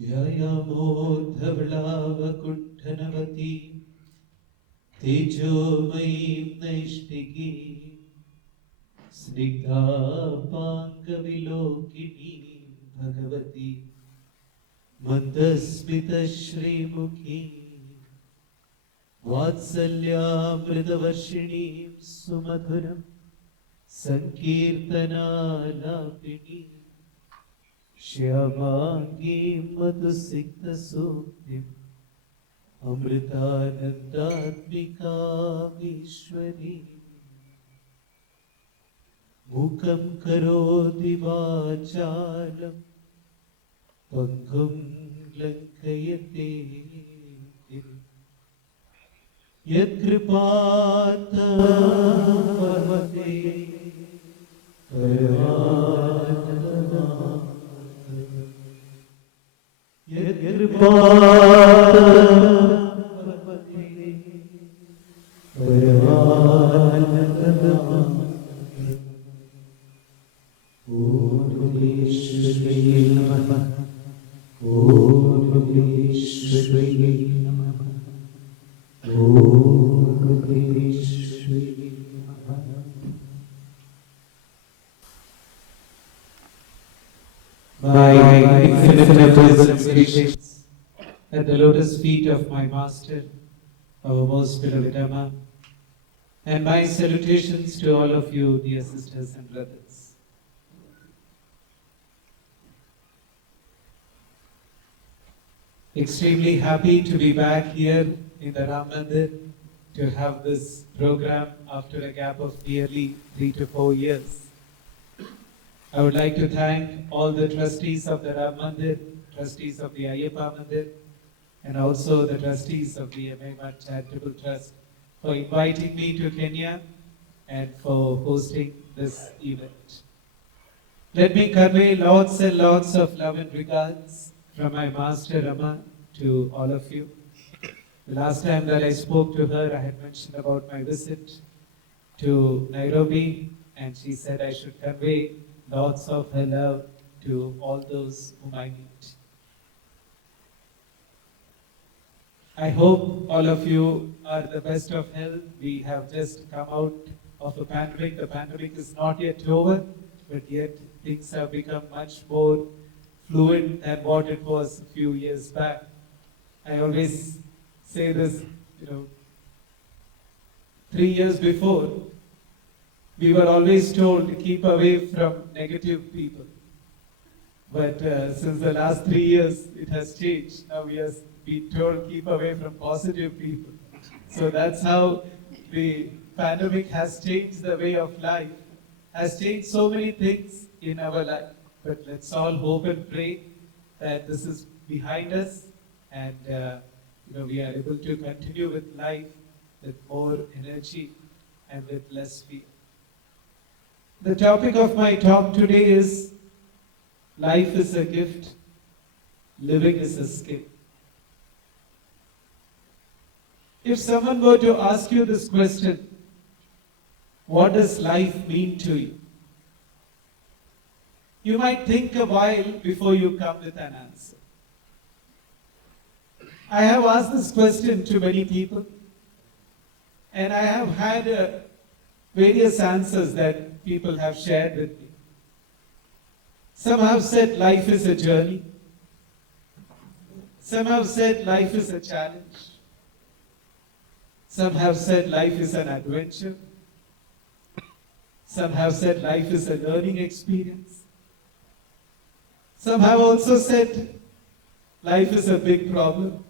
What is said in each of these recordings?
ध्यायामोद्धवलावकुण्ठनवती तेजोमयीं नैष्टिकीं स्निग्धापाङ्गविलोकिनीं भगवती मन्दस्मितश्रीमुखी वात्सल्यामृतवर्षिणीं सुमधुरं सङ्कीर्तनालापिनीं श्यामाङ्गीं मधुसिक्तसूक्तिम् अमृतानन्दात्मिकामीश्वरी मूकं करोति वाचालं पङ्गुं लङ्घयते यत्कृपातमवते My infinite obeisances at the lotus feet of my Master, our most beloved Amma, and my salutations to all of you, dear sisters and brothers. Extremely happy to be back here in the Ram Mandir to have this program after a gap of nearly 3 to 4 years. I would like to thank all the trustees of the Ram Mandir, trustees of the Ayyappa Mandir, and also the trustees of the Mayi Math Charitable Trust for inviting me to Kenya and for hosting this event. Let me convey lots and lots of love and regards from my Master Rama to all of you. The last time that I spoke to her, I had mentioned about my visit to Nairobi, and she said I should convey lots of her love to all those whom I meet. I hope all of you are the best of health. We have just come out of a pandemic. The pandemic is not yet over, but yet things have become much more fluid than what it was a few years back. I always say this, 3 years before, we were always told to keep away from negative people. But since the last 3 years, it has changed. Now we are being told keep away from positive people. So that's how the pandemic has changed the way of life, has changed so many things in our life. But let's all hope and pray that this is behind us and we are able to continue with life with more energy and with less fear. The topic of my talk today is life is a gift, living is a skill. If someone were to ask you this question, what does life mean to you? You might think a while before you come with an answer. I have asked this question to many people, and I have had various answers that people have shared with me. Some have said life is a journey. Some have said life is a challenge. Some have said life is an adventure. Some have said life is a learning experience. Some have also said life is a big problem.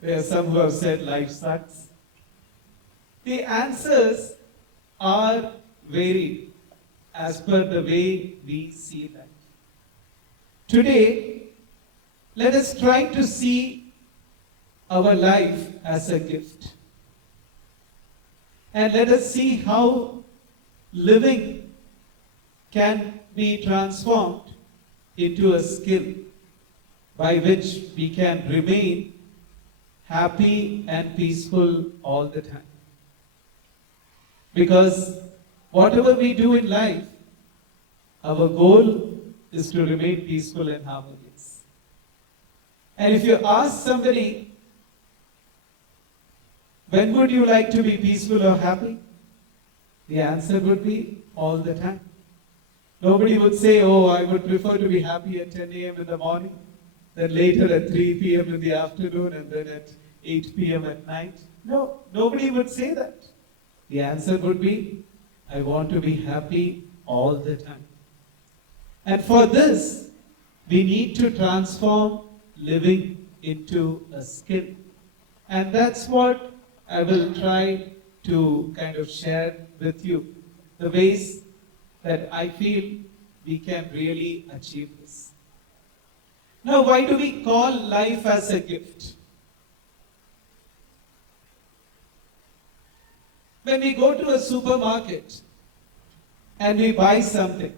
There are some who have said life sucks. The answers are varied as per the way we see life. Today, let us try to see our life as a gift. And let us see how living can be transformed into a skill by which we can remain happy and peaceful all the time. Because whatever we do in life, our goal is to remain peaceful and harmonious. And if you ask somebody, when would you like to be peaceful or happy? The answer would be all the time. Nobody would say, oh, I would prefer to be happy at 10 a.m. in the morning, then later at 3 p.m. in the afternoon, and then at 8 p.m. at night. No, nobody would say that. The answer would be, I want to be happy all the time. And for this, we need to transform living into a skill. And that's what I will try to kind of share with you, the ways that I feel we can really achieve this. Now, why do we call life as a gift? When we go to a supermarket and we buy something,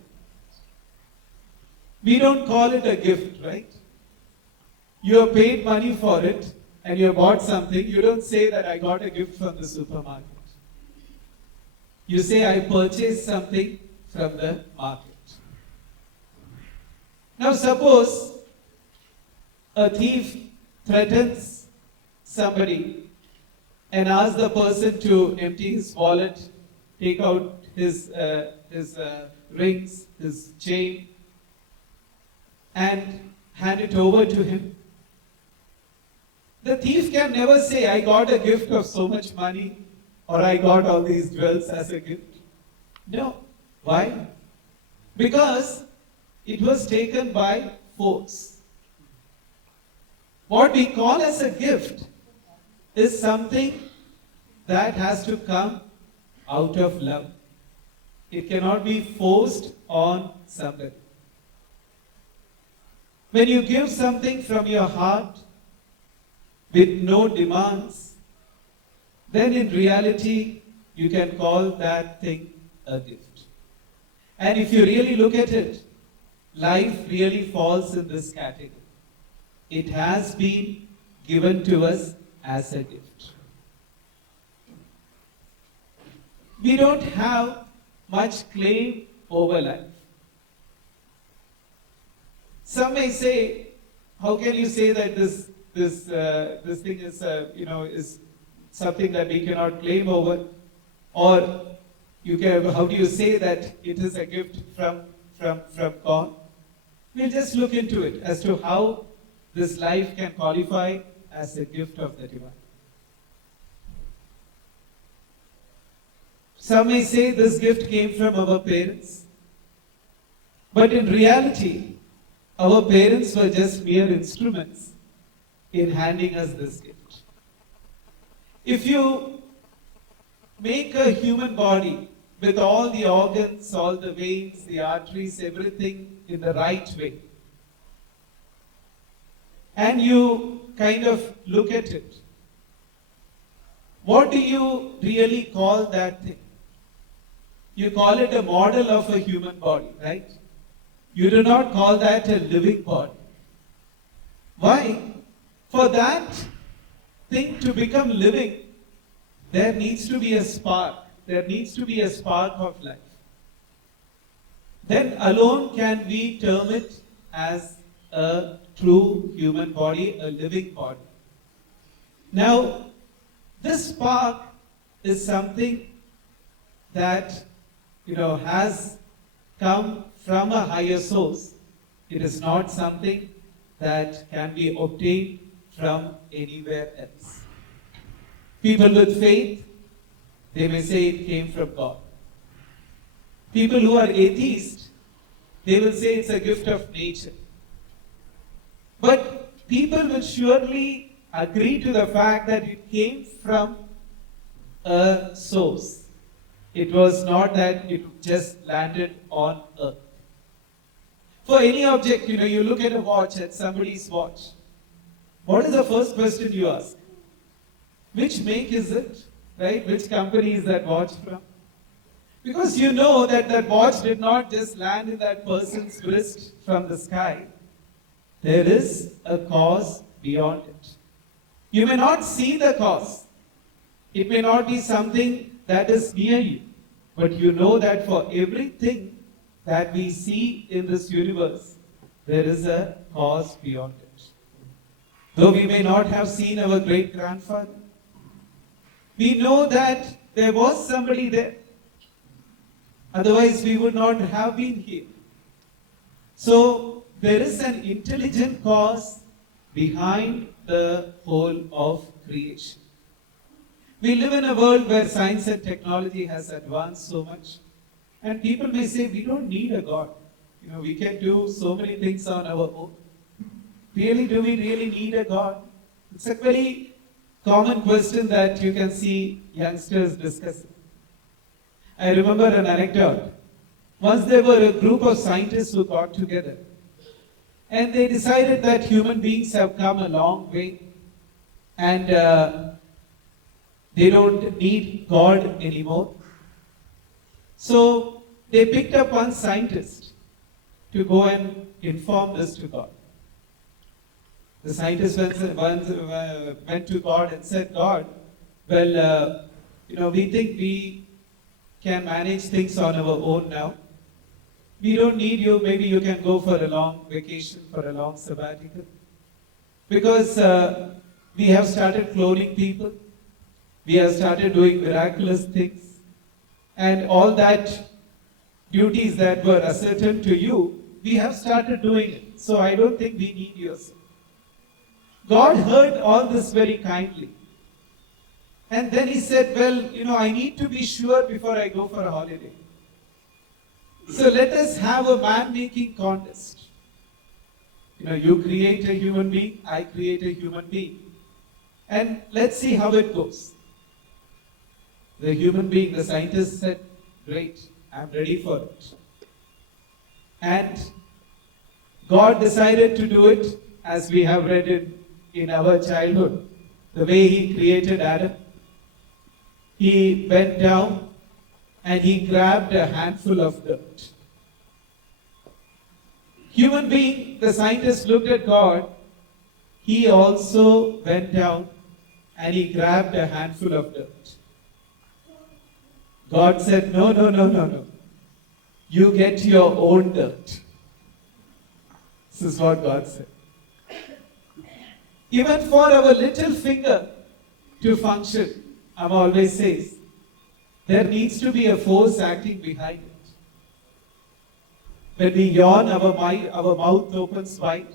we don't call it a gift, right? You have paid money for it and you have bought something. You don't say that I got a gift from the supermarket. You say I purchased something from the market. Now suppose a thief threatens somebody and asks the person to empty his wallet, take out his rings, his chain, and hand it over to him. The thief can never say, I got a gift of so much money, or I got all these jewels as a gift. No. Why? Because it was taken by force. What we call as a gift is something that has to come out of love. It cannot be forced on somebody. When you give something from your heart with no demands, then in reality you can call that thing a gift. And if you really look at it, life really falls in this category. It has been given to us as a gift. We don't have much claim over life. Some may say, how can you say that this thing is is something that we cannot claim over? Or how do you say that it is a gift from God? We'll just look into it as to how this life can qualify as a gift of the divine. Some may say this gift came from our parents. But in reality, our parents were just mere instruments in handing us this gift. If you make a human body with all the organs, all the veins, the arteries, everything in the right way, and you kind of look at it, what do you really call that thing? You call it a model of a human body, right? You do not call that a living body. Why? For that thing to become living, there needs to be a spark. There needs to be a spark of life. Then alone can we term it as a true human body, a living body. Now, this spark is something that has come from a higher source. It is not something that can be obtained from anywhere else. People with faith, they may say it came from God. People who are atheists, they will say it's a gift of nature. But people will surely agree to the fact that it came from a source. It was not that it just landed on earth. For any object, you look at a watch, at somebody's watch. What is the first question you ask? Which make is it? Right? Which company is that watch from? Because you know that watch did not just land in that person's wrist from the sky. There is a cause beyond it. You may not see the cause. It may not be something that is near you. But you know that for everything that we see in this universe, there is a cause beyond it. Though we may not have seen our great grandfather, we know that there was somebody there. Otherwise, we would not have been here. So, there is an intelligent cause behind the whole of creation. We live in a world where science and technology has advanced so much, and people may say we don't need a God. We can do so many things on our own. Really, do we really need a God? It's a very common question that you can see youngsters discussing. I remember an anecdote. Once there were a group of scientists who got together, and they decided that human beings have come a long way, and they don't need God anymore. So they picked up one scientist to go and inform this to God. The scientist went to God and said, God, well, we think we can manage things on our own now. We don't need you. Maybe you can go for a long vacation, for a long sabbatical. Because we have started cloning people. We have started doing miraculous things. And all that duties that were ascertained to you, we have started doing it. So I don't think we need you. God heard all this very kindly. And then he said, well, I need to be sure before I go for a holiday. So let us have a man-making contest. You create a human being, I create a human being. And let's see how it goes. The human being, the scientist said, great, I'm ready for it. And God decided to do it as we have read it in our childhood. The way he created Adam. He bent down and he grabbed a handful of dirt. Human being, the scientist looked at God. He also bent down and he grabbed a handful of dirt. God said, no. You get your own dirt. This is what God said. Even for our little finger to function, Amma always says, there needs to be a force acting behind it. When we yawn, our mouth opens wide.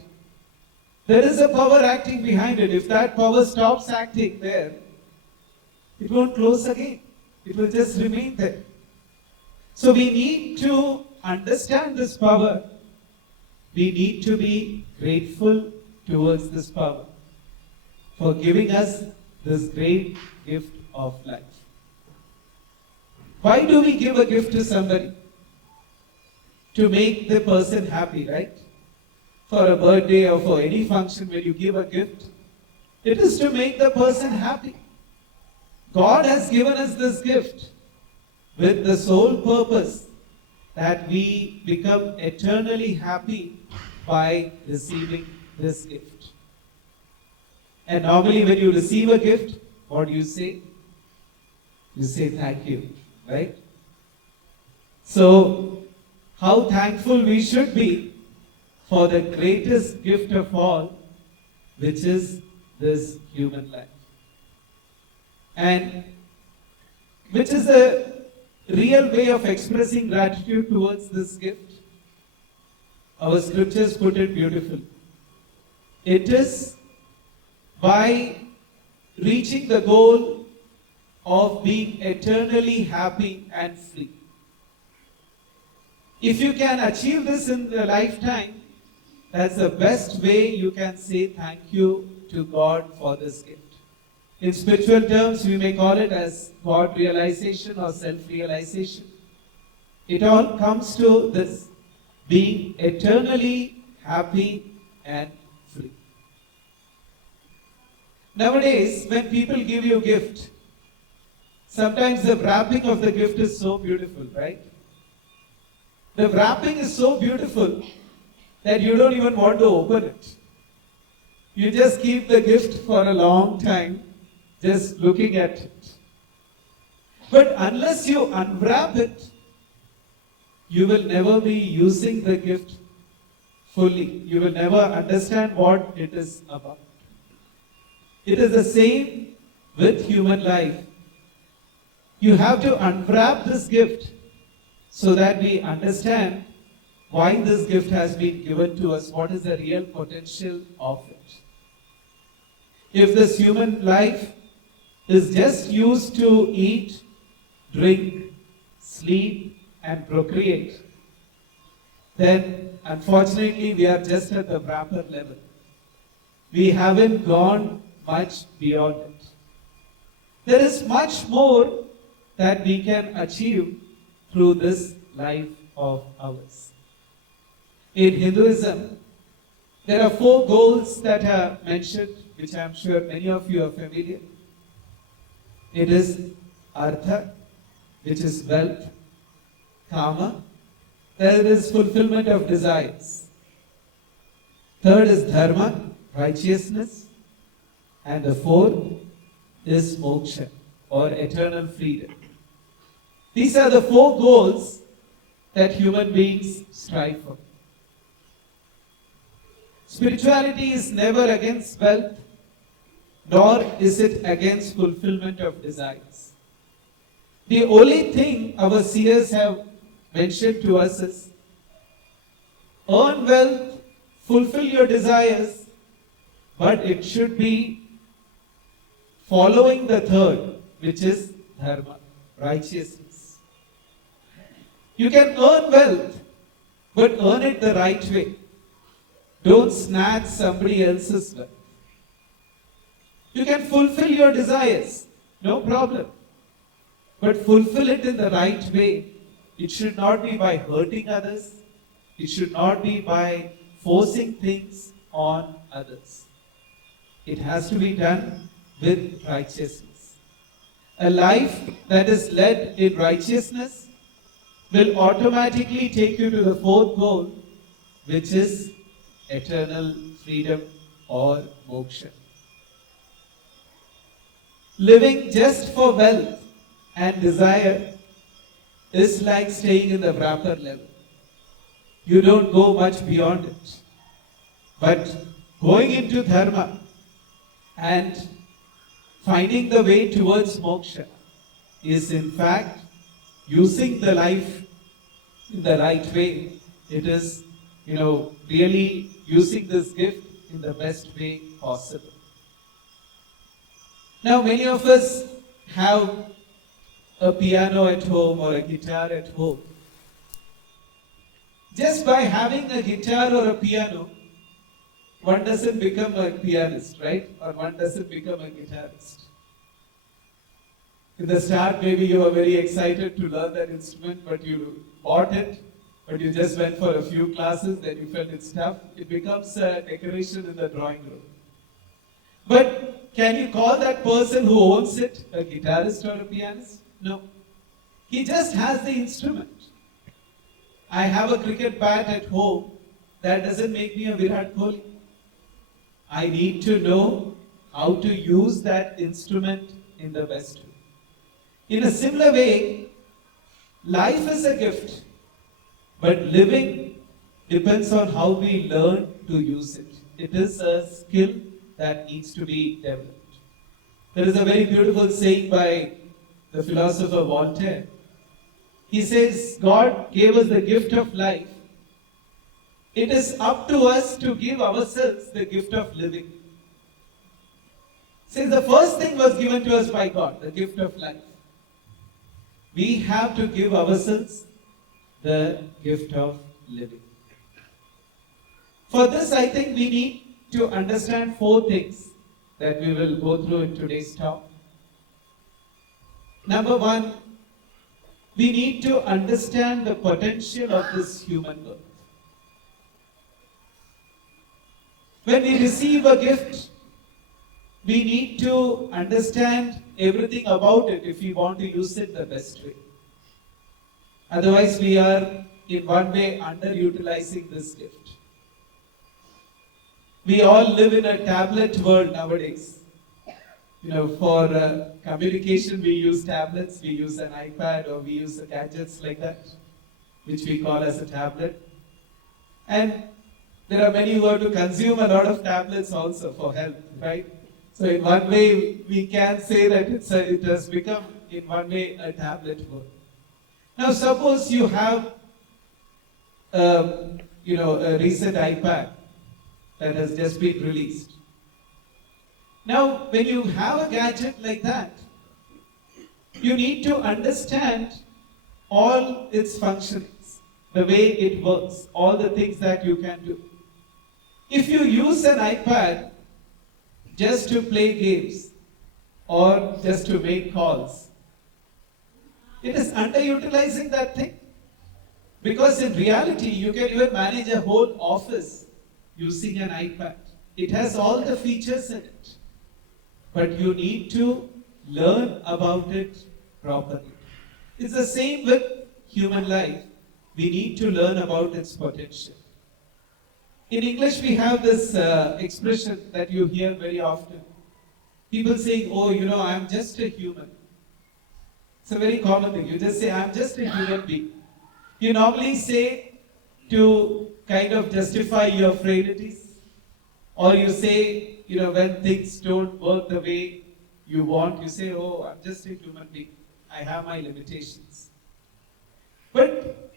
There is a power acting behind it. If that power stops acting there, it won't close again. It will just remain there. So we need to understand this power. We need to be grateful towards this power for giving us this great gift of life. Why do we give a gift to somebody? To make the person happy, right? For a birthday or for any function when you give a gift, it is to make the person happy. God has given us this gift with the sole purpose that we become eternally happy by receiving this gift. And normally when you receive a gift, what do you say? You say thank you, right? So, how thankful we should be for the greatest gift of all, which is this human life. And which is a real way of expressing gratitude towards this gift. Our scriptures put it beautifully. It is by reaching the goal of being eternally happy and free. If you can achieve this in the lifetime, that's the best way you can say thank you to God for this gift. In spiritual terms, we may call it as God realization or self-realization. It all comes to this, being eternally happy and free. Nowadays, when people give you a gift, sometimes the wrapping of the gift is so beautiful, right? The wrapping is so beautiful that you don't even want to open it. You just keep the gift for a long time, just looking at it. But unless you unwrap it, you will never be using the gift fully. You will never understand what it is about. It is the same with human life. You have to unwrap this gift so that we understand why this gift has been given to us, what is the real potential of it. If this human life is just used to eat, drink, sleep, and procreate, then unfortunately we are just at the wrapper level. We haven't gone much beyond it. There is much more that we can achieve through this life of ours. In Hinduism, there are 4 goals that are mentioned, which I am sure many of you are familiar. It is Artha, which is wealth, Kama, that is fulfillment of desires. Third is Dharma, righteousness. And the 4th is Moksha, or eternal freedom. These are the 4 goals that human beings strive for. Spirituality is never against wealth, nor is it against fulfillment of desires. The only thing our seers have mentioned to us is, earn wealth, fulfill your desires, but it should be following the third, which is Dharma, righteousness. You can earn wealth, but earn it the right way. Don't snatch somebody else's wealth. You can fulfill your desires, no problem. But fulfill it in the right way. It should not be by hurting others. It should not be by forcing things on others. It has to be done with righteousness. A life that is led in righteousness will automatically take you to the 4th goal, which is eternal freedom or moksha. Living just for wealth and desire is like staying in the wrapper level. You don't go much beyond it. But going into dharma and finding the way towards moksha is in fact using the life in the right way. It is, really using this gift in the best way possible. Now, many of us have a piano at home or a guitar at home. Just by having a guitar or a piano, one doesn't become a pianist, right? Or one doesn't become a guitarist. In the start, maybe you were very excited to learn that instrument, but you bought it, but you just went for a few classes, then you felt it's tough. It becomes a decoration in the drawing room. But can you call that person who owns it a guitarist or a pianist? No. He just has the instrument. I have a cricket bat at home. That doesn't make me a Virat Kohli. I need to know how to use that instrument in the best way. In a similar way, life is a gift, but living depends on how we learn to use it. It is a skill that needs to be developed. There is a very beautiful saying by the philosopher Voltaire. He says, God gave us the gift of life. It is up to us to give ourselves the gift of living. Since the first thing was given to us by God, the gift of life, we have to give ourselves the gift of living. For this, I think we need to understand 4 things that we will go through in today's talk. Number 1, we need to understand the potential of this human birth. When we receive a gift, we need to understand everything about it if we want to use it the best way. Otherwise, we are in one way underutilizing this gift. We all live in a tablet world nowadays. For communication, we use tablets, we use an iPad, or we use gadgets like that, which we call as a tablet. And there are many who have to consume a lot of tablets also for health, right? So in one way, we can say that it has become, in one way, a tablet phone. Now suppose you have, a recent iPad that has just been released. Now, when you have a gadget like that, you need to understand all its functionings, the way it works, all the things that you can do. If you use an iPad just to play games or just to make calls, it is underutilizing that thing. Because in reality, you can even manage a whole office using an iPad. It has all the features in it. But you need to learn about it properly. It's the same with human life. We need to learn about its potential. In English, we have this expression that you hear very often. People saying, oh, I'm just a human. It's a very common thing. You just say, I'm just a human being. You normally say to kind of justify your frailties, or you say, when things don't work the way you want, you say, oh, I'm just a human being. I have my limitations. But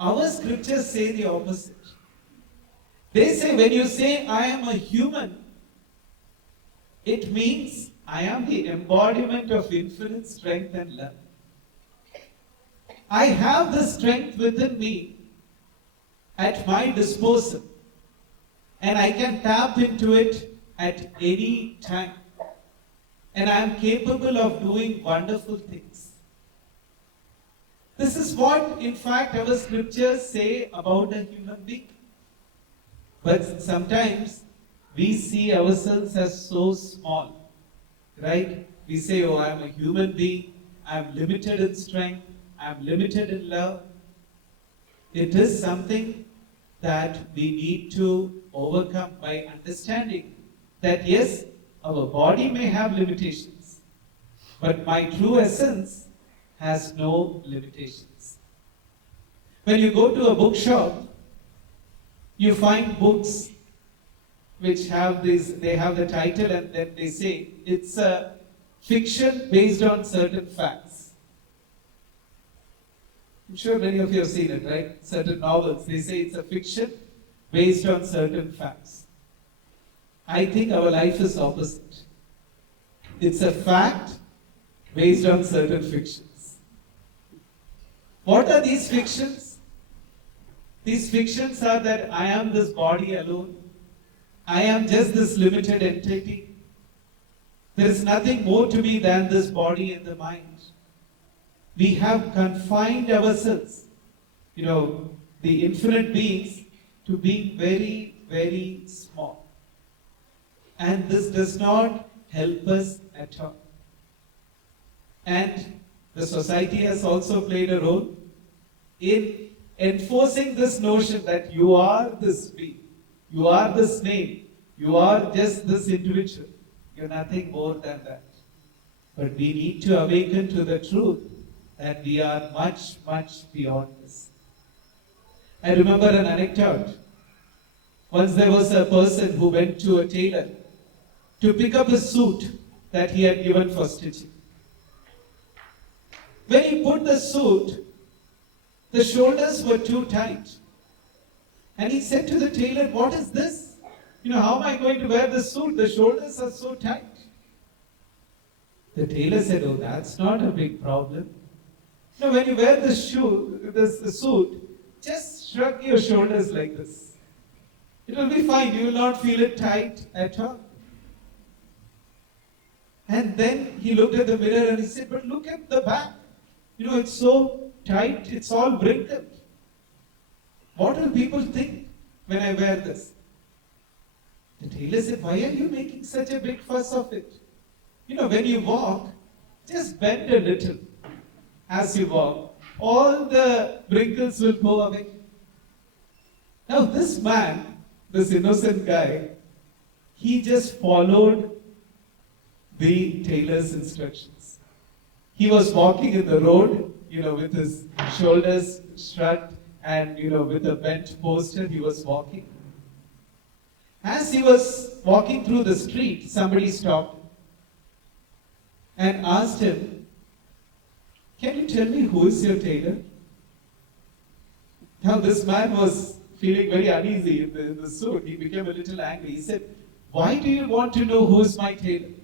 our scriptures say the opposite. They say when you say, I am a human, it means I am the embodiment of infinite strength and love. I have the strength within me at my disposal, and I can tap into it at any time. And I am capable of doing wonderful things. This is what, in fact, our scriptures say about a human being. But sometimes we see ourselves as so small, right? We say, oh, I'm a human being, I'm limited in strength, I'm limited in love. It is something that we need to overcome by understanding that yes, our body may have limitations, but my true essence has no limitations. When you go to a bookshop, you find books which have they have the title and then they say it's a fiction based on certain facts. I'm sure many of you have seen it, right? Certain novels, they say it's a fiction based on certain facts. I think our life is opposite. It's a fact based on certain fictions. What are these fictions? These fictions are that I am this body alone. I am just this limited entity. There is nothing more to me than this body and the mind. We have confined ourselves, the infinite beings, to being very, very small. And this does not help us at all. And the society has also played a role in enforcing this notion that you are this being, you are this name, you are just this individual. You're nothing more than that. But we need to awaken to the truth that we are much, much beyond this. I remember an anecdote. Once there was a person who went to a tailor to pick up a suit that he had given for stitching. When he put the suit, the shoulders were too tight. And he said to the tailor, what is this? How am I going to wear this suit? The shoulders are so tight. The tailor said, oh, that's not a big problem. When you wear the suit, just shrug your shoulders like this. It will be fine. You will not feel it tight at all. And then he looked at the mirror and he said, but look at the back. It's so tight, it's all wrinkled. What will people think when I wear this? The tailor said, why are you making such a big fuss of it? When you walk, just bend a little as you walk. All the wrinkles will go away. Now this man, this innocent guy, he just followed the tailor's instructions. He was walking in the road, with his shoulders shrugged and, with a bent posture, he was walking. As he was walking through the street, somebody stopped and asked him, "Can you tell me who is your tailor?" Now this man was feeling very uneasy in the suit. He became a little angry. He said, "Why do you want to know who is my tailor?"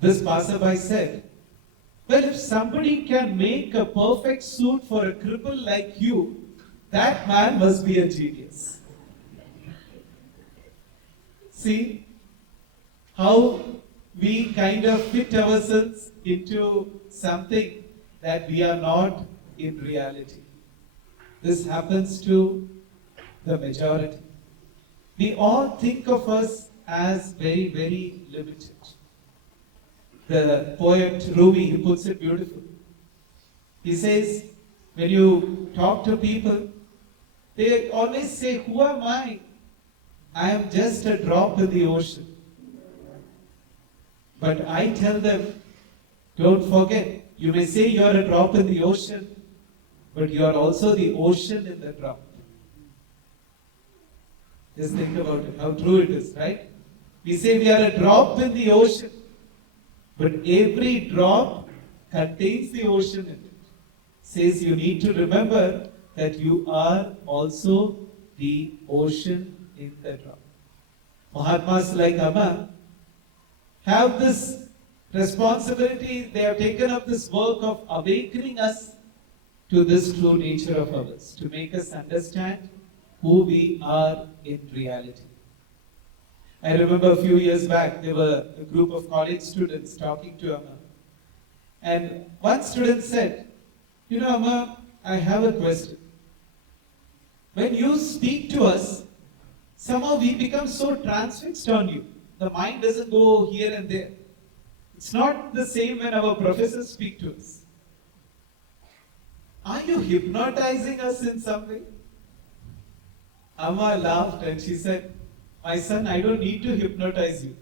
This passerby said, "Well, if somebody can make a perfect suit for a cripple like you, that man must be a genius." See how we kind of fit ourselves into something that we are not in reality. This happens to the majority. We all think of us as very, very limited. The poet Rumi, he puts it beautiful. He says, when you talk to people, they always say, "Who am I? I am just a drop in the ocean." But I tell them, don't forget, you may say you are a drop in the ocean, but you are also the ocean in the drop. Just think about it, how true it is, right? We say we are a drop in the ocean, but every drop contains the ocean in it. Says you need to remember that you are also the ocean in the drop. Mahatmas like Amma have this responsibility. They have taken up this work of awakening us to this true nature of ours, to make us understand who we are in reality. I remember a few years back, there were a group of college students talking to Amma. And one student said, "You know, Amma, I have a question. When you speak to us, somehow we become so transfixed on you. The mind doesn't go here and there. It's not the same when our professors speak to us. Are you hypnotizing us in some way?" Amma laughed and she said, "My son, I don't need to hypnotize you.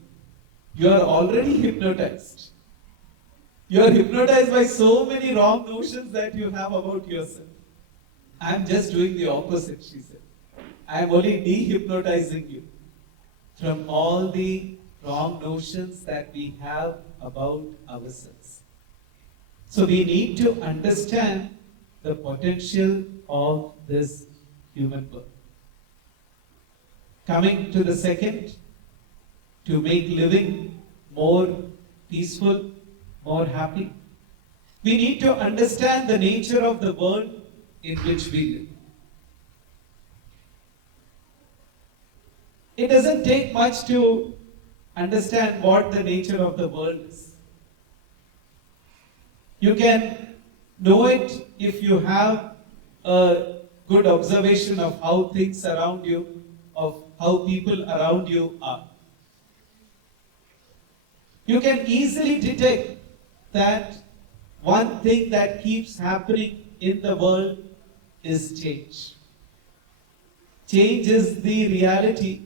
You are already hypnotized. You are hypnotized by so many wrong notions that you have about yourself. I am just doing the opposite," she said. "I am only de-hypnotizing you from all the wrong notions that we have about ourselves." So we need to understand the potential of this human birth. Coming to the second, to make living more peaceful, more happy, we need to understand the nature of the world in which we live. It doesn't take much to understand what the nature of the world is. You can know it if you have a good observation of how things around you, of how people around you are. You can easily detect that one thing that keeps happening in the world is change. Change is the reality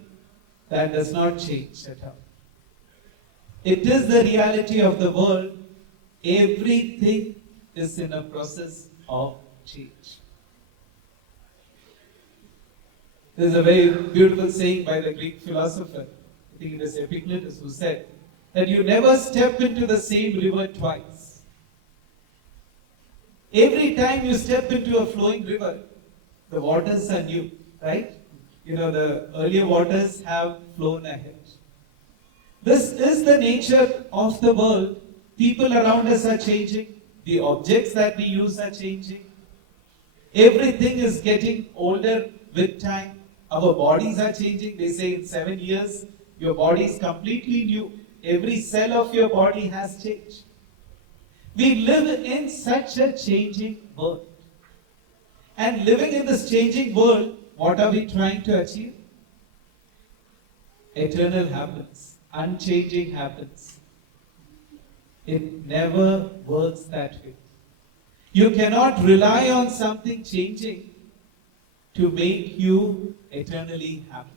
that does not change at all. It is the reality of the world. Everything is in a process of change. There is a very beautiful saying by the Greek philosopher, I think it is Epictetus, who said that you never step into the same river twice. Every time you step into a flowing river, the waters are new, right? You know, the earlier waters have flown ahead. This is the nature of the world. People around us are changing. The objects that we use are changing. Everything is getting older with time. Our bodies are changing. They say in 7 years, your body is completely new. Every cell of your body has changed. We live in such a changing world. And living in this changing world, what are we trying to achieve? Eternal happens. Unchanging happens. It never works that way. You cannot rely on something changing to make you eternally happy.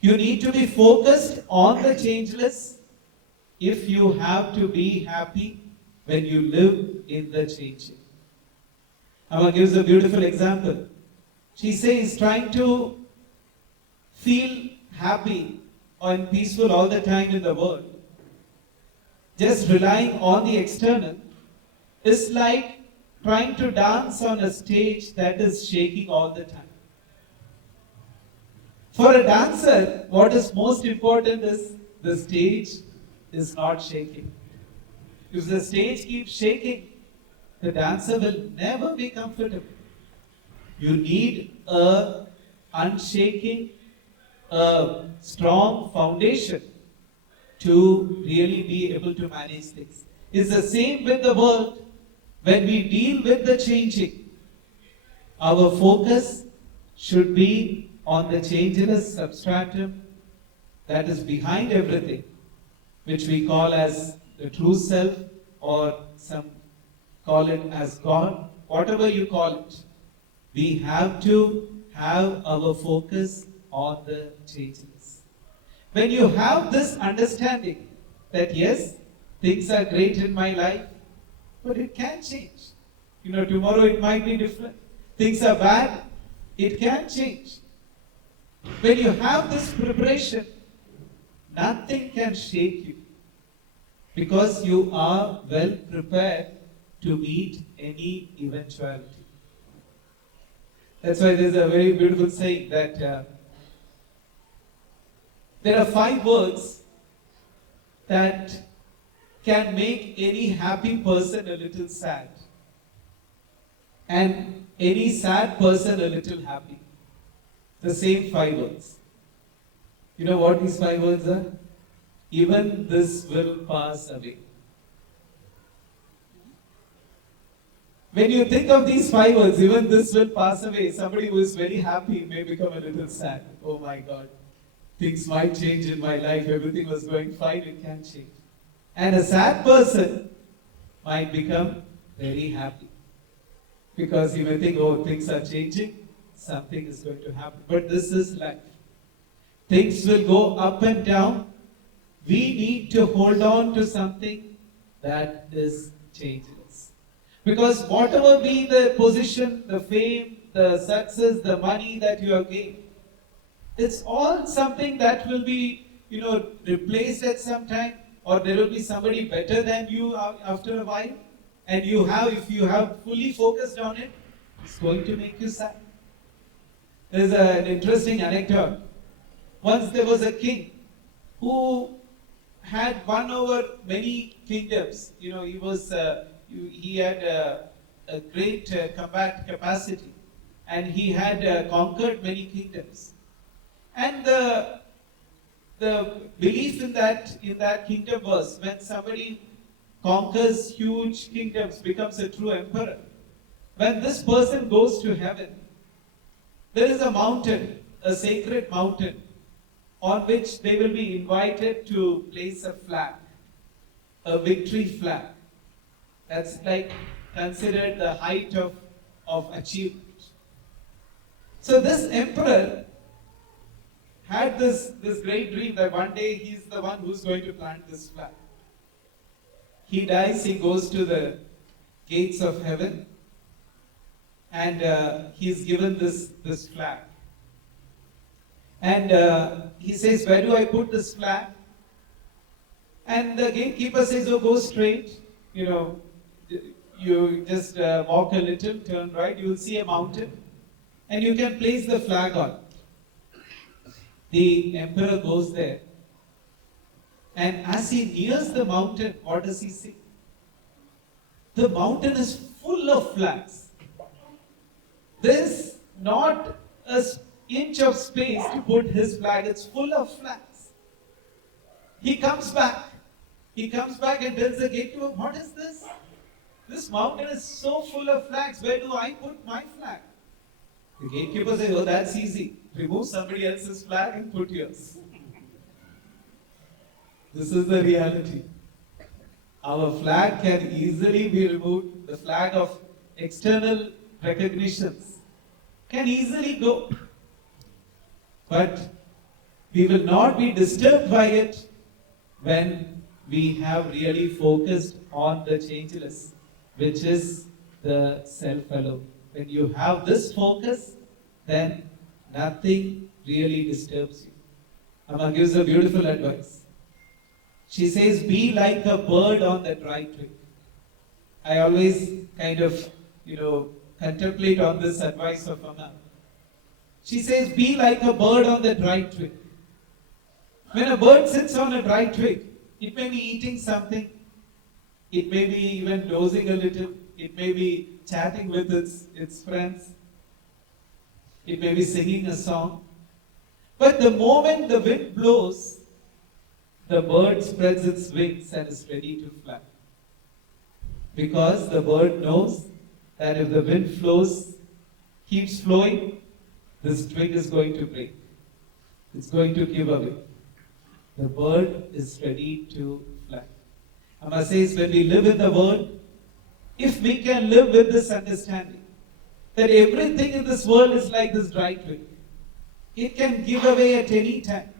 You need to be focused on the changeless if you have to be happy when you live in the changing. Amma gives a beautiful example. She says, trying to feel happy and peaceful all the time in the world, just relying on the external, is like trying to dance on a stage that is shaking all the time. For a dancer, what is most important is the stage is not shaking. If the stage keeps shaking, the dancer will never be comfortable. You need a unshaking, a strong foundation to really be able to manage things. It's the same with the world. When we deal with the changing, our focus should be on the changeless substratum that is behind everything, which we call as the true self, or some call it as God, whatever you call it. We have to have our focus on the changeless. When you have this understanding that yes, things are great in my life, but it can change. Tomorrow it might be different. Things are bad, it can change. When you have this preparation, nothing can shake you because you are well prepared to meet any eventuality. That's why there's a very beautiful saying that there are 5 words that can make any happy person a little sad and any sad person a little happy. The same 5 words. You know what these 5 words are? Even this will pass away. When you think of these 5 words, even this will pass away, somebody who is very happy may become a little sad. Oh my God, things might change in my life, everything was going fine, it can change. And a sad person might become very happy because he may think, oh, things are changing, something is going to happen. But this is life. Things will go up and down. We need to hold on to something that is changeless. Because whatever be the position, the fame, the success, the money that you have gained, it's all something that will be, replaced at some time, or there will be somebody better than you after a while. And if you have fully focused on it, it's going to make you sad. There's an interesting anecdote. Once there was a king who had won over many kingdoms. He had a great combat capacity, and he had conquered many kingdoms. And the belief in that kingdom was when somebody conquers huge kingdoms, becomes a true emperor, when this person goes to heaven, there is a mountain, a sacred mountain, on which they will be invited to place a flag, a victory flag. That's like considered the height of achievement. So this emperor had this great dream that one day he's the one who's going to plant this flag. He dies, he goes to the gates of heaven, and he's given this flag. And he says, where do I put this flag? And the gatekeeper says, oh, go straight. You just walk a little, turn right, you will see a mountain, and you can place the flag on. The emperor goes there, and as he nears the mountain, what does he see? The mountain is full of flags. There is not an inch of space to put his flag, it's full of flags. He comes back and tells the gatekeeper, what is this? This mountain is so full of flags, where do I put my flag? The gatekeeper says, oh, that's easy. Remove somebody else's flag and put yours. This is the reality. Our flag can easily be removed. The flag of external recognitions can easily go. But we will not be disturbed by it when we have really focused on the changeless, which is the self alone. When you have this focus, then nothing really disturbs you. Amma gives a beautiful advice. She says, be like a bird on the dry twig. I always kind of, contemplate on this advice of Amma. She says, be like a bird on the dry twig. When a bird sits on a dry twig, it may be eating something, it may be even dozing a little, it may be chatting with its friends, it may be singing a song. But the moment the wind blows, the bird spreads its wings and is ready to fly. Because the bird knows that if the wind keeps flowing, this twig is going to break. It's going to give away. The bird is ready to fly. Amma says, when we live in the world, if we can live with this understanding, that everything in this world is like this dry twig, it can give away at any time.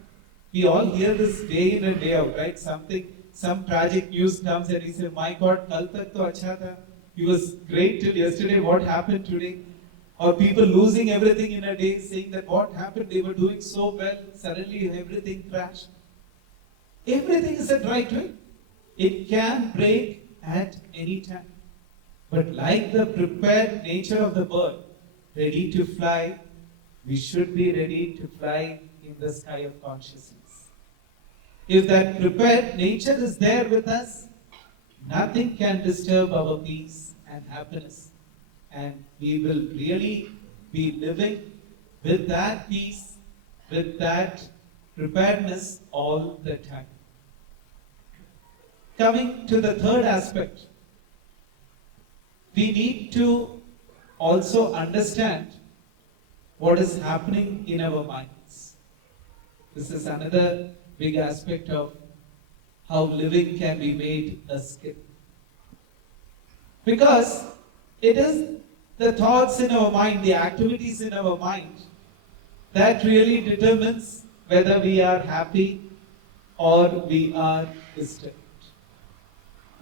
We all hear this day in and day out, right? Some tragic news comes and we say, my God, kal tak to acha tha. He was great till yesterday, what happened today? Or people losing everything in a day, saying that what happened, they were doing so well, suddenly everything crashed. Everything is a dry twig. It can break at any time. But like the prepared nature of the bird, ready to fly, we should be ready to fly in the sky of consciousness. If that prepared nature is there with us, nothing can disturb our peace and happiness. And we will really be living with that peace, with that preparedness all the time. Coming to the third aspect, we need to also understand what is happening in our minds. This is another big aspect of how living can be made a skill. Because it is the thoughts in our mind, the activities in our mind, that really determines whether we are happy or we are disturbed.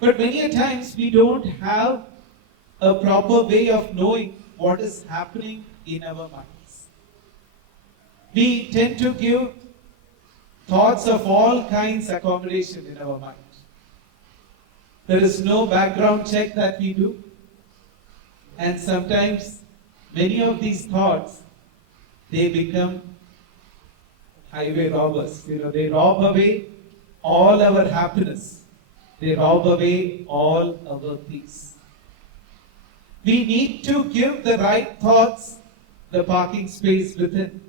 But many a times we don't have a proper way of knowing what is happening in our minds. We tend to give thoughts of all kinds accommodation in our mind. There is no background check that we do. And sometimes many of these thoughts, they become highway robbers. They rob away all our happiness. They rob away all our peace. We need to give the right thoughts the parking space within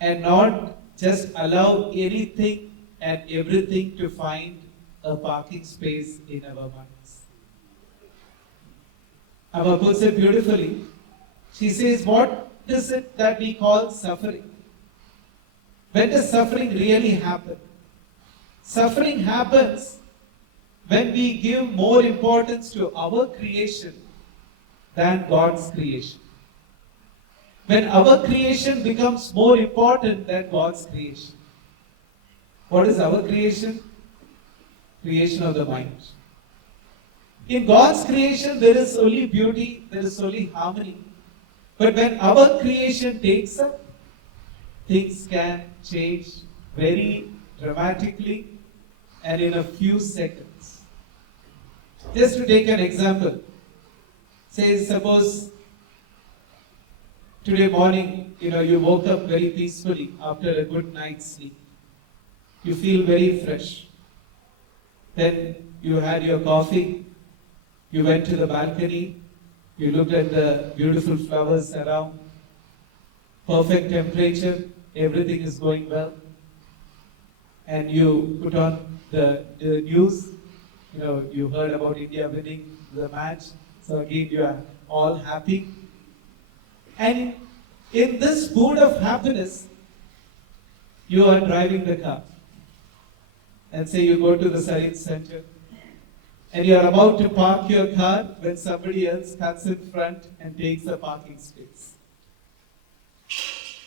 and not just allow anything and everything to find a parking space in our minds. Amma puts it beautifully. She says, what is it that we call suffering? When does suffering really happen? Suffering happens when we give more importance to our creation than God's creation. When our creation becomes more important than God's creation. What is our creation? Creation of the mind. In God's creation, there is only beauty, there is only harmony. But when our creation takes up, things can change very dramatically and in a few seconds. Just to take an example, say suppose today morning, you woke up very peacefully after a good night's sleep. You feel very fresh. Then you had your coffee, you went to the balcony, you looked at the beautiful flowers around, perfect temperature, everything is going well. And you put on the news, you heard about India winning the match, so again you are all happy. And in this mood of happiness, you are driving the car. And say you go to the service center and you are about to park your car when somebody else cuts in front and takes the parking space.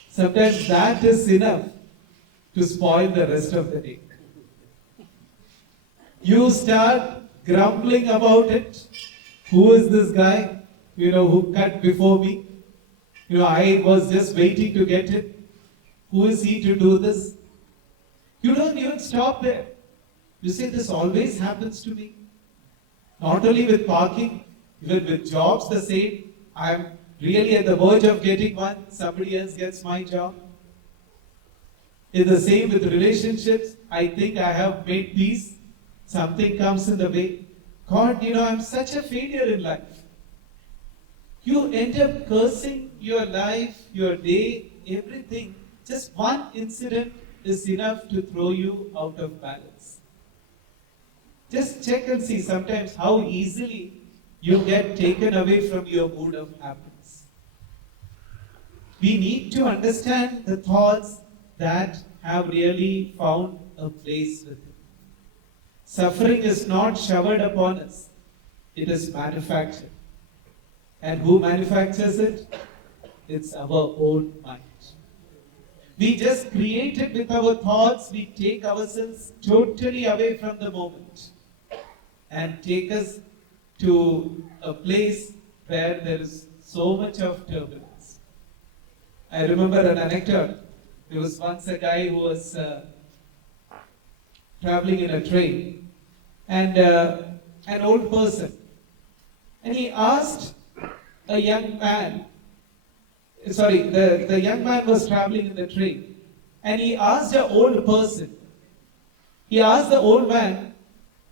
Sometimes that is enough to spoil the rest of the day. You start grumbling about it. Who is this guy, who cut before me? I was just waiting to get it. Who is he to do this? You don't even stop there. You say, this always happens to me. Not only with parking, even with jobs the same. I'm really at the verge of getting one, somebody else gets my job. It's the same with relationships. I think I have made peace. Something comes in the way. God, I'm such a failure in life. You end up cursing your life, your day, everything. Just one incident is enough to throw you out of balance. Just check and see sometimes how easily you get taken away from your mood of happiness. We need to understand the thoughts that have really found a place with Him. Suffering is not showered upon us, it is manufactured. And who manufactures it? It's our own mind. We just create it with our thoughts, we take ourselves totally away from the moment and take us to a place where there is so much of turbulence. I remember an anecdote. There was once a guy who was traveling in a train, and an old person, and he asked a young man, the young man was traveling in the train, and he asked the old person, he asked the old man,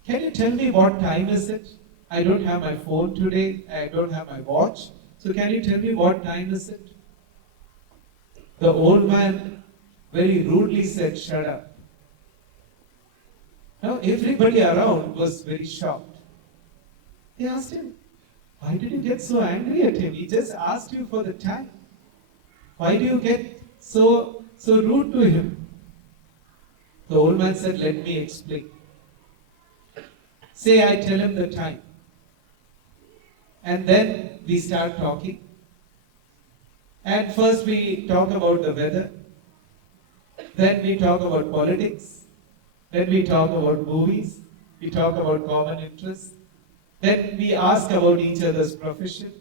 can you tell me what time is it? I don't have my phone today, I don't have my watch, so can you tell me what time is it? The old man very rudely said, shut up. Now everybody around was very shocked. They asked him, why did you get so angry at him? He just asked you for the time. Why do you get so rude to him? The old man said, let me explain. Say I tell him the time. And then we start talking. And first we talk about the weather. Then we talk about politics. Then we talk about movies. We talk about common interests. Then we ask about each other's profession.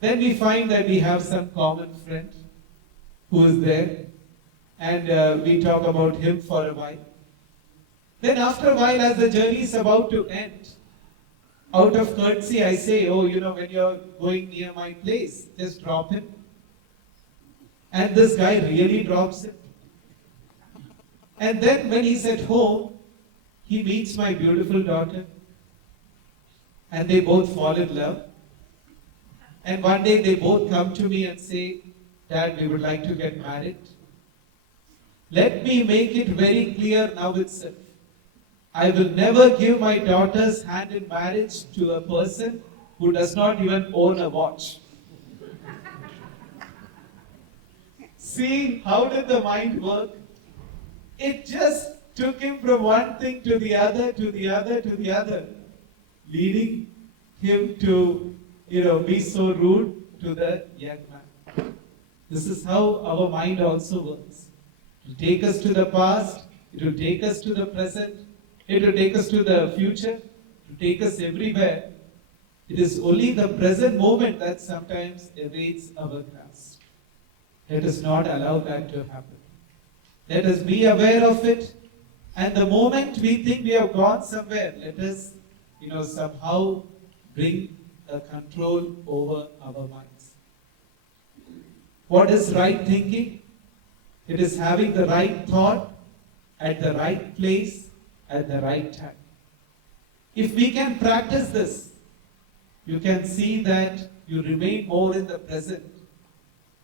Then we find that we have some common friend who is there. And we talk about him for a while. Then after a while, as the journey is about to end, out of courtesy, I say, when you're going near my place, just drop him. And this guy really drops him. And then when he's at home, he meets my beautiful daughter. And they both fall in love. And one day they both come to me and say, Dad, we would like to get married. Let me make it very clear now itself. I will never give my daughter's hand in marriage to a person who does not even own a watch. See, how did the mind work? It just took him from one thing to the other, to the other, to the other, leading him to, be so rude to the young man. This is how our mind also works. It will take us to the past, it will take us to the present, it will take us to the future, it will take us everywhere. It is only the present moment that sometimes evades our grasp. Let us not allow that to happen. Let us be aware of it, and the moment we think we have gone somewhere, let us, somehow bring a control over our minds. What is right thinking? It is having the right thought at the right place at the right time. If we can practice this, you can see that you remain more in the present,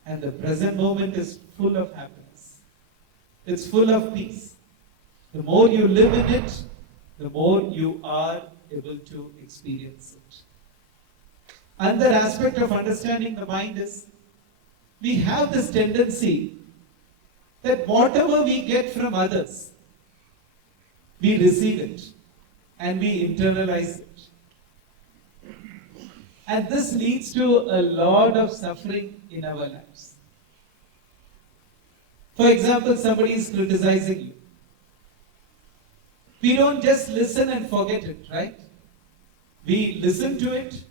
and the present moment is full of happiness. It's full of peace. The more you live in it, the more you are able to experience it. Another aspect of understanding the mind is we have this tendency that whatever we get from others, we receive it and we internalize it. And this leads to a lot of suffering in our lives. For example, somebody is criticizing you. We don't just listen and forget it, right? We listen to it,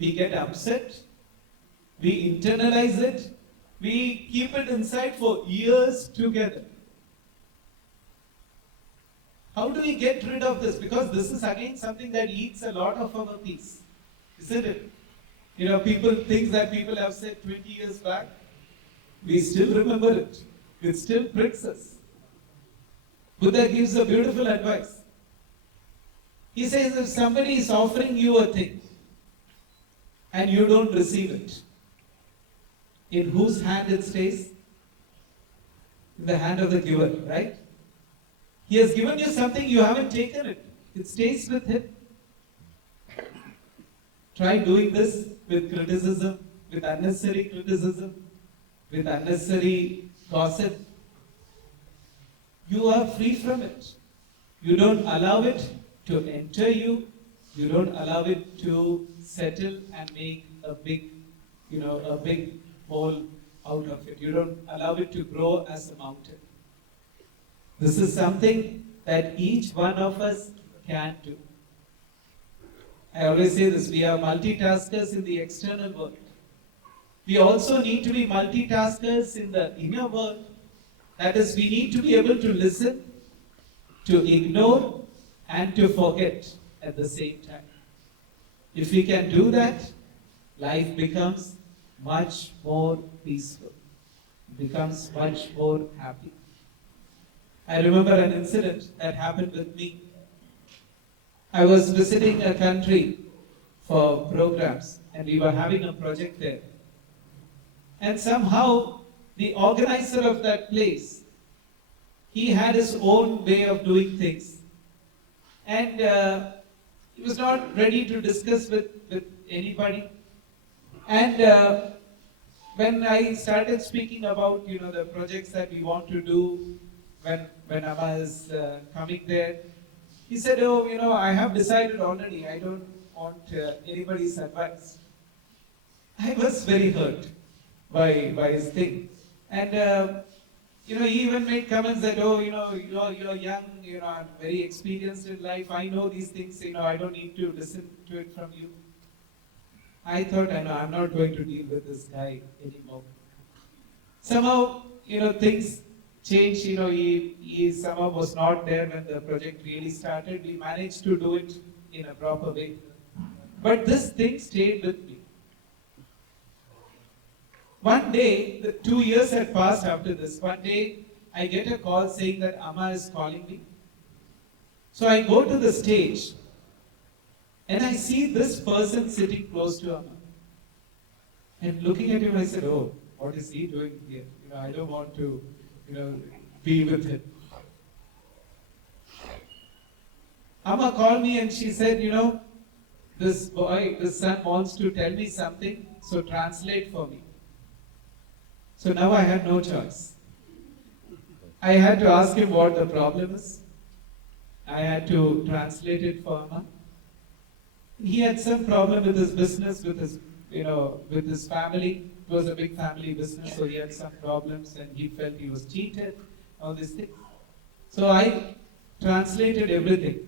we get upset, We internalize it. We keep it inside for years together. How do we get rid of this? Because this is again something that eats a lot of our peace, isn't it? People, things that people have said 20 years back, we still remember it. It still pricks us. Buddha gives a beautiful advice. He says, if somebody is offering you a thing and you don't receive it, in whose hand it stays? In the hand of the giver, right? He has given you something, you haven't taken it. It stays with him. Try doing this with criticism, with unnecessary criticism, with unnecessary gossip. You are free from it. You don't allow it to enter you. You don't allow it to settle and make a big hole out of it. You don't allow it to grow as a mountain. This is something that each one of us can do. I always say this, we are multitaskers in the external world. We also need to be multitaskers in the inner world. That is, we need to be able to listen, to ignore, and to forget at the same time. If we can do that, life becomes much more peaceful, becomes much more happy. I remember an incident that happened with me. I was visiting a country for programs and we were having a project there. And somehow the organizer of that place, he had his own way of doing things. And he was not ready to discuss with anybody. And when I started speaking about the projects that we want to do when Amma is coming there, he said, I have decided already, I don't want anybody's advice. I was very hurt by his thing. And he even made comments that, you're young, I'm very experienced in life, I know these things, I don't need to listen to it from you. I thought, I'm not going to deal with this guy anymore. Somehow, things changed, he somehow was not there when the project really started. We managed to do it in a proper way. But this thing stayed with me. One day, 2 years had passed after this. One day, I get a call saying that Amma is calling me. So I go to the stage and I see this person sitting close to Amma. And looking at him, I said, oh, what is he doing here? I don't want to, be with him. Amma called me and she said, this son wants to tell me something, so translate for me. So now I had no choice. I had to ask him what the problem is. I had to translate it for Amma. He had some problem with his business, with his family. It was a big family business, so he had some problems and he felt he was cheated, all these things. So I translated everything.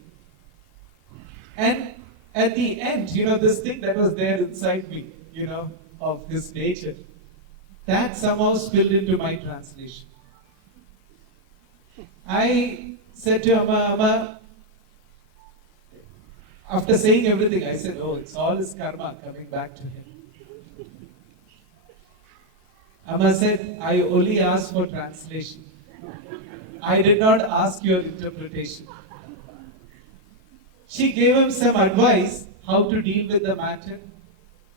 And at the end, this thing that was there inside me, of his nature, that somehow spilled into my translation. I said to Amma, after saying everything, I said, oh, it's all his karma coming back to him. Amma said, I only asked for translation. I did not ask your interpretation. She gave him some advice how to deal with the matter,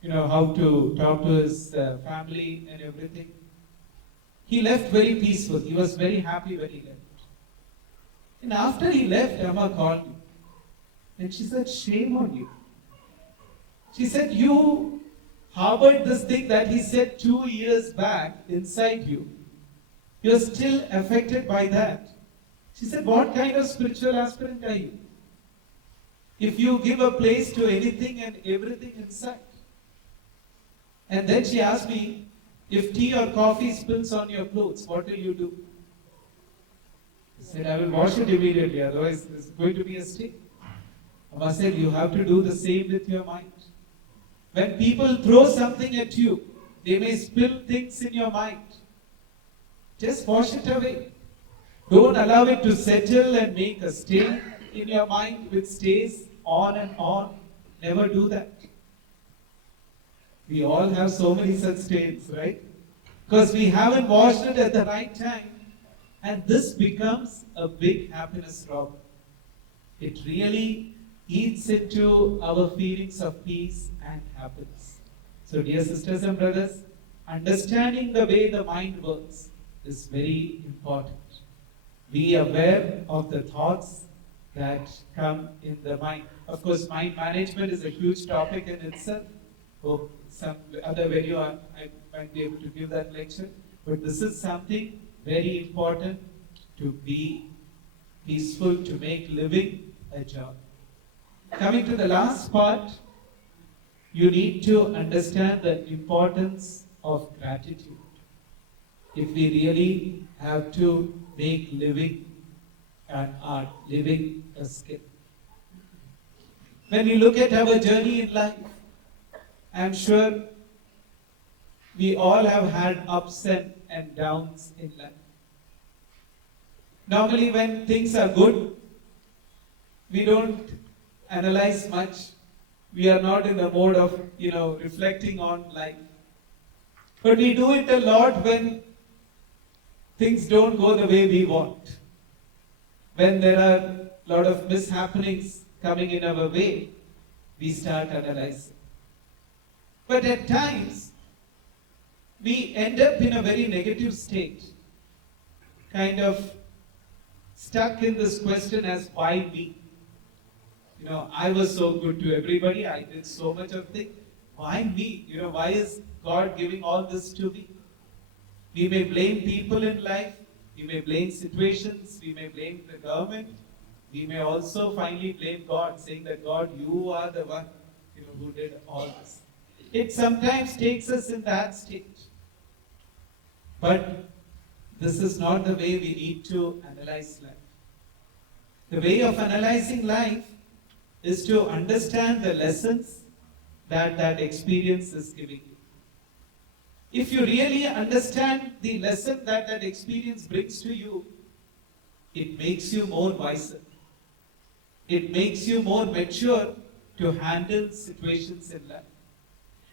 how to talk to his family and everything. He left very peaceful. He was very happy when he left. And after he left, Amma called me. And she said, shame on you. She said, you harbored this thing that he said 2 years back inside you. You're still affected by that. She said, what kind of spiritual aspirant are you? If you give a place to anything and everything inside. And then she asked me, if tea or coffee spills on your clothes, what will you do? I said, I will wash it immediately, otherwise there's going to be a stain. Amma said, you have to do the same with your mind. When people throw something at you, They may spill things in your mind. Just wash it away. Don't allow it to settle and make a stain in your mind which stays on and on. Never do that. We all have so many such stains, right? Because we haven't washed it at the right time. And this becomes a big happiness robber. It really eats into our feelings of peace and happiness. So, dear sisters and brothers, understanding the way the mind works is very important. Be aware of the thoughts that come in the mind. Of course, mind management is a huge topic in itself. Hope some other video I might be able to give that lecture. But this is something very important to be peaceful, to make living a joy. Coming to the last part, you need to understand the importance of gratitude. If we really have to make living an art, living a skill. When we look at our journey in life, I'm sure we all have had ups and downs in life. Normally when things are good, we don't analyze much. We are not in the mode of, reflecting on life. But we do it a lot when things don't go the way we want. When there are a lot of mishappenings coming in our way, we start analyzing. But at times, we end up in a very negative state, kind of stuck in this question as why me? I was so good to everybody, I did so much of things. Why me? Why is God giving all this to me? We may blame people in life, we may blame situations, we may blame the government, we may also finally blame God, saying that God, you are the one who did all this. It sometimes takes us in that state. But this is not the way we need to analyze life. The way of analyzing life is to understand the lessons that experience is giving you. If you really understand the lesson that experience brings to you, it makes you more wiser. It makes you more mature to handle situations in life.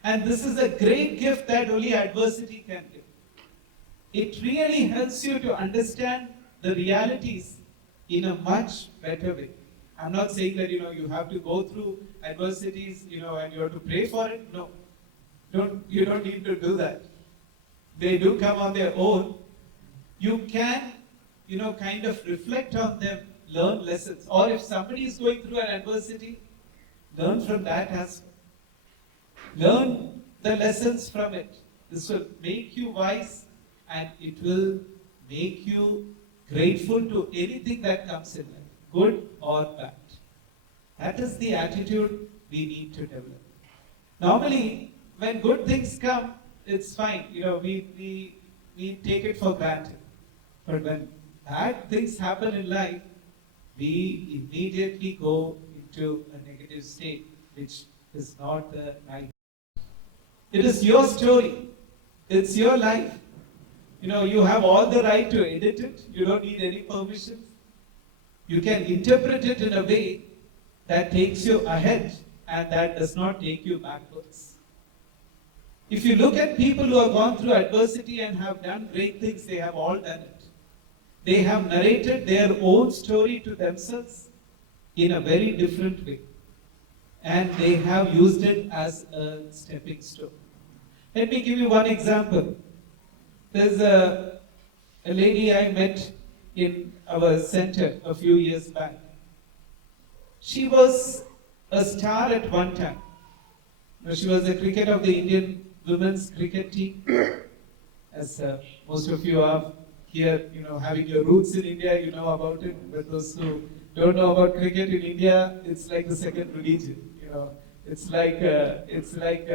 And this is a great gift that only adversity can give. It really helps you to understand the realities in a much better way. I'm not saying that you have to go through adversities and you have to pray for it. No. You don't need to do that. They do come on their own. You can kind of reflect on them, learn lessons. Or if somebody is going through an adversity, learn from that as well. Learn the lessons from it. This will make you wise and it will make you grateful to anything that comes in life, good or bad. That is the attitude we need to develop. Normally, when good things come, it's fine. We take it for granted. But when bad things happen in life, we immediately go into a negative state, which is not the right. It is your story. It's your life. You have all the right to edit it. You don't need any permissions. You can interpret it in a way that takes you ahead and that does not take you backwards. If you look at people who have gone through adversity and have done great things, they have all done it. They have narrated their own story to themselves in a very different way. And they have used it as a stepping stone. Let me give you one example. There's a lady I met in our center a few years back. She was a star at one time. She was the cricket of the Indian women's cricket team. As most of you are here, having your roots in India, you know about it. But those who don't know about cricket in India, it's like the second religion. It's like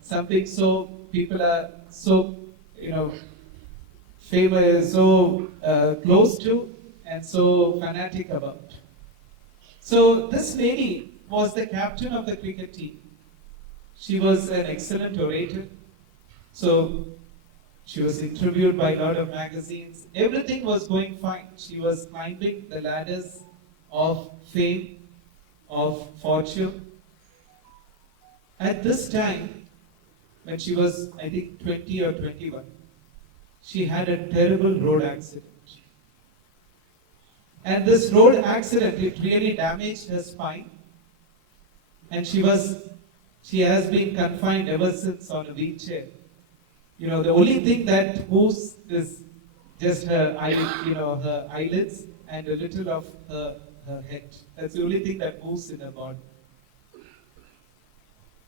something so people are so famous, so close to, and so fanatic about. So this lady was the captain of the cricket team. She was an excellent orator. So she was interviewed by a lot of magazines. Everything was going fine. She was climbing the ladders of fame, of fortune. At this time, when she was, I think, 20 or 21, she had a terrible road accident. And this road accident, it really damaged her spine. And she has been confined ever since on a wheelchair. You know, the only thing that moves is just her her eyelids and a little of her head. That's the only thing that moves in her body.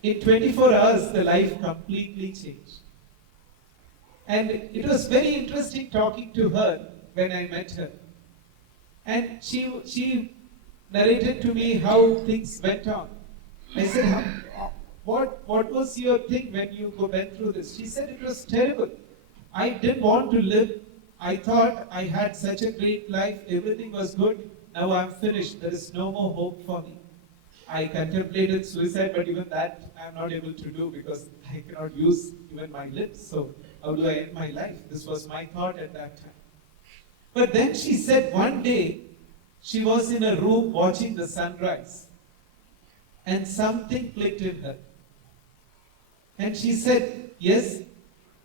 In 24 hours, the life completely changed. And it was very interesting talking to her when I met her. And she narrated to me how things went on. I said, what was your thing when you went through this? She said it was terrible. I didn't want to live. I thought I had such a great life. Everything was good. Now I'm finished. There is no more hope for me. I contemplated suicide, but even that I'm not able to do because I cannot use even my lips. So how do I end my life? This was my thought at that time. But then she said one day she was in a room watching the sunrise and something clicked in her. And she said, yes,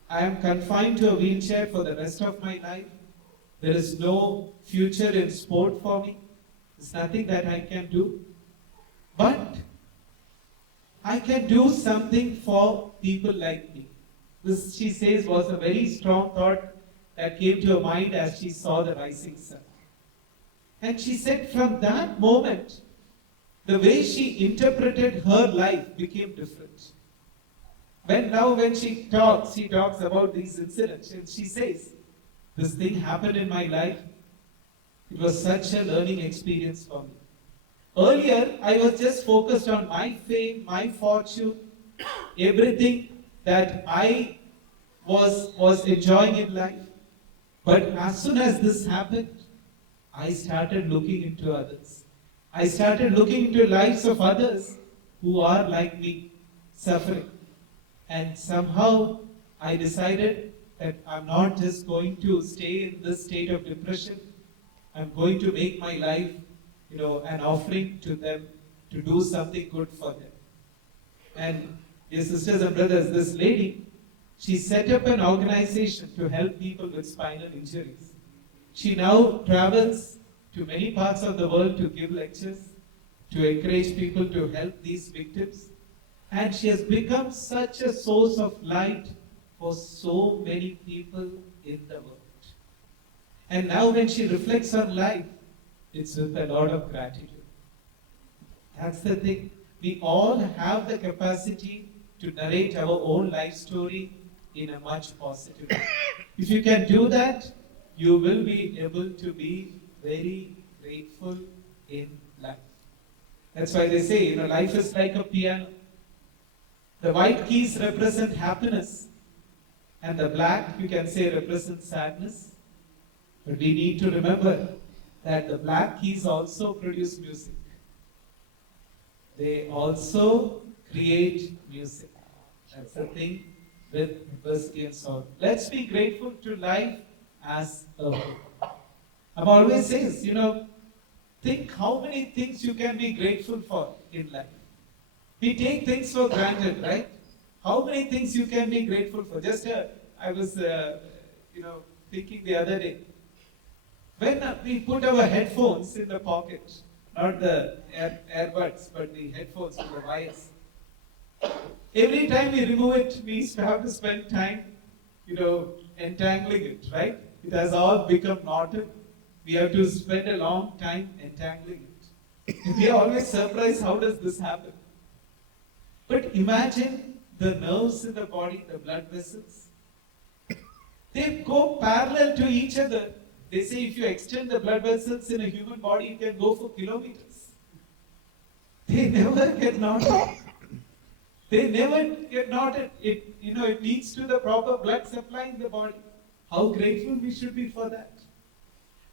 I am confined to a wheelchair for the rest of my life. There is no future in sport for me. There's nothing that I can do. But I can do something for people like me. This, she says, was a very strong thought that came to her mind as she saw the rising sun. And she said from that moment, the way she interpreted her life became different. When she talks about these incidents, and she says, this thing happened in my life. It was such a learning experience for me. Earlier, I was just focused on my fame, my fortune, everything that I was enjoying in life. But as soon as this happened, I started looking into others. I started looking into lives of others who are like me, suffering. And somehow I decided that I'm not just going to stay in this state of depression. I'm going to make my life, an offering to them to do something good for them. And dear sisters and brothers, this lady, she set up an organization to help people with spinal injuries. She now travels to many parts of the world to give lectures, to encourage people to help these victims. And she has become such a source of light for so many people in the world. And now when she reflects on life, it's with a lot of gratitude. That's the thing. We all have the capacity to narrate our own life story in a much positive way. If you can do that, you will be able to be very grateful in life. That's why they say, life is like a piano. The white keys represent happiness, and the black, you can say, represents sadness. But we need to remember that the black keys also produce music. They also create music. That's the thing with whiskey and salt. Let's be grateful to life as a whole. I've always says, think how many things you can be grateful for in life. We take things for granted, right? How many things you can be grateful for? I was, thinking the other day. When we put our headphones in the pocket, not the earbuds, but the headphones with the wires. Every time we remove it, we have to spend time, entangling it, right? It has all become knotted. We have to spend a long time entangling it. And we are always surprised, how does this happen? But imagine the nerves in the body, the blood vessels. They go parallel to each other. They say if you extend the blood vessels in a human body, you can go for kilometers. They never get knotted. They never get knotted. It leads to the proper blood supply in the body. How grateful we should be for that.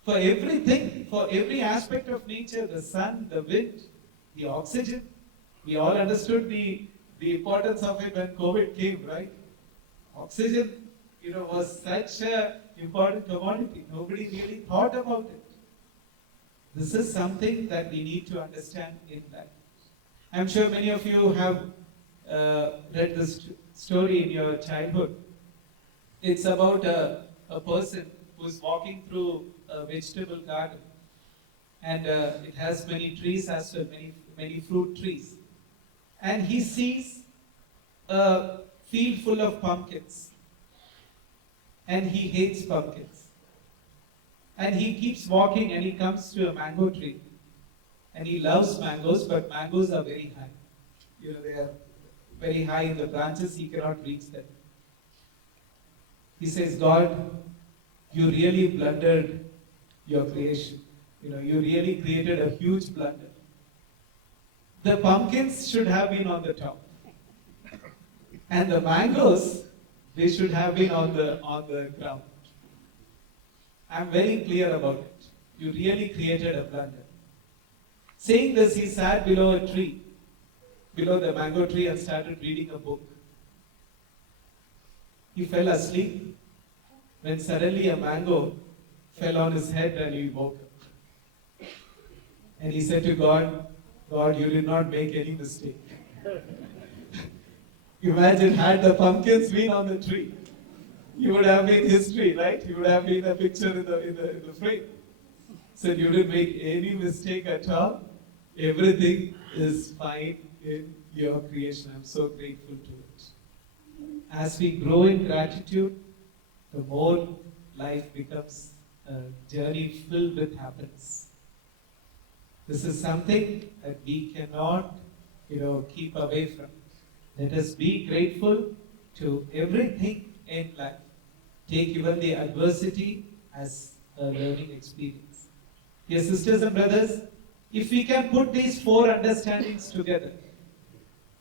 For everything, for every aspect of nature, the sun, the wind, the oxygen. We all understood the importance of it when COVID came, right? Oxygen, was such an important commodity. Nobody really thought about it. This is something that we need to understand in life. I'm sure many of you have read this story in your childhood. It's about a person who's walking through a vegetable garden, and it has many trees as well, many fruit trees. And he sees a field full of pumpkins, and he hates pumpkins. And he keeps walking and he comes to a mango tree. And he loves mangoes, but mangoes are very high. They are very high in the branches, he cannot reach them. He says, God, you really blundered your creation. You really created a huge blunder. The pumpkins should have been on the top. And the mangoes, they should have been on the ground. I'm very clear about it. You really created a blunder. Saying this, he sat below a tree, below the mango tree, and started reading a book. He fell asleep when suddenly a mango fell on his head and he woke up. And he said to God, God, you did not make any mistake. Imagine, had the pumpkins been on the tree, you would have been history, right? You would have been a picture in the frame. So you didn't make any mistake at all. Everything is fine in your creation. I'm so grateful to it. As we grow in gratitude, the more life becomes a journey filled with happiness. This is something that we cannot, keep away from. Let us be grateful to everything in life. Take even the adversity as a learning experience. Dear sisters and brothers, if we can put these 4 understandings together,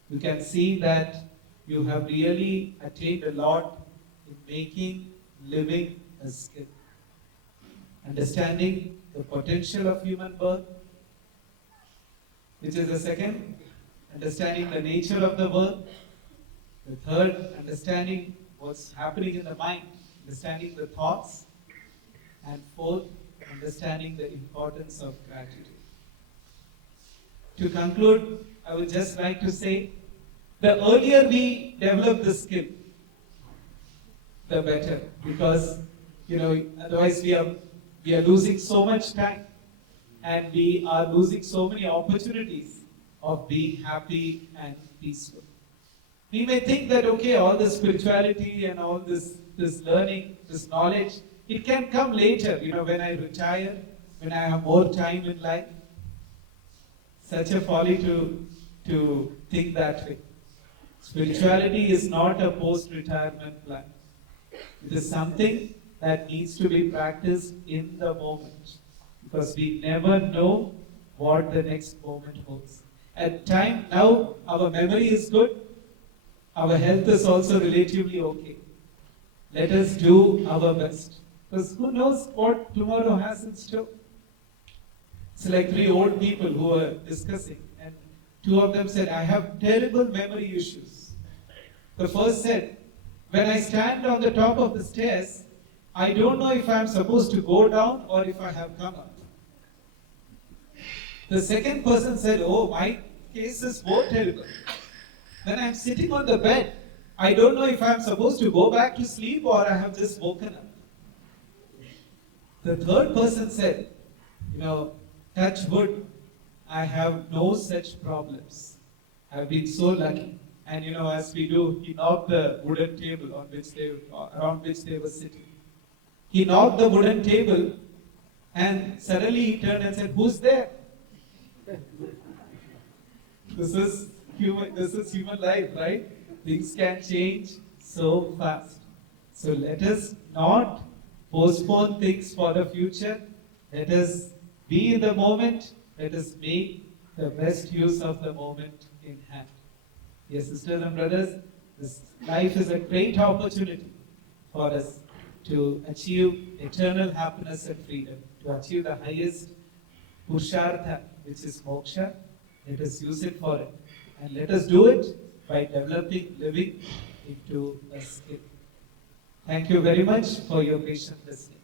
you can see that you have really attained a lot in making living a skill. Understanding the potential of human birth, which is the second. Understanding the nature of the world. The third, understanding what's happening in the mind, understanding the thoughts. And fourth, understanding the importance of gratitude. To conclude, I would just like to say, the earlier we develop this skill, the better. Because, otherwise we are losing so much time. And we are losing so many opportunities of being happy and peaceful. We may think that, okay, all this spirituality and all this learning, this knowledge, it can come later, when I retire, when I have more time in life. Such a folly to think that way. Spirituality is not a post-retirement plan. It is something that needs to be practiced in the moment. Because we never know what the next moment holds. At time, now our memory is good, our health is also relatively okay. Let us do our best. Because who knows what tomorrow has in store? It's like 3 old people who were discussing, and 2 of them said, I have terrible memory issues. The first said, when I stand on the top of the stairs, I don't know if I'm supposed to go down or if I have come up. The second person said, oh, my case is more terrible. When I'm sitting on the bed, I don't know if I'm supposed to go back to sleep or I have just woken up. The third person said, touch wood, I have no such problems. I've been so lucky. And as we do, he knocked the wooden table around which they were sitting. He knocked the wooden table and suddenly he turned and said, who's there? This is human life, right? Things can change so fast. So let us not postpone things for the future. Let us be in the moment. Let us make the best use of the moment in hand. Yes, sisters and brothers, this life is a great opportunity for us to achieve eternal happiness and freedom, to achieve the highest Purushartha, which is moksha. Let us use it for it. And let us do it by developing living into a skill. Thank you very much for your patient listening.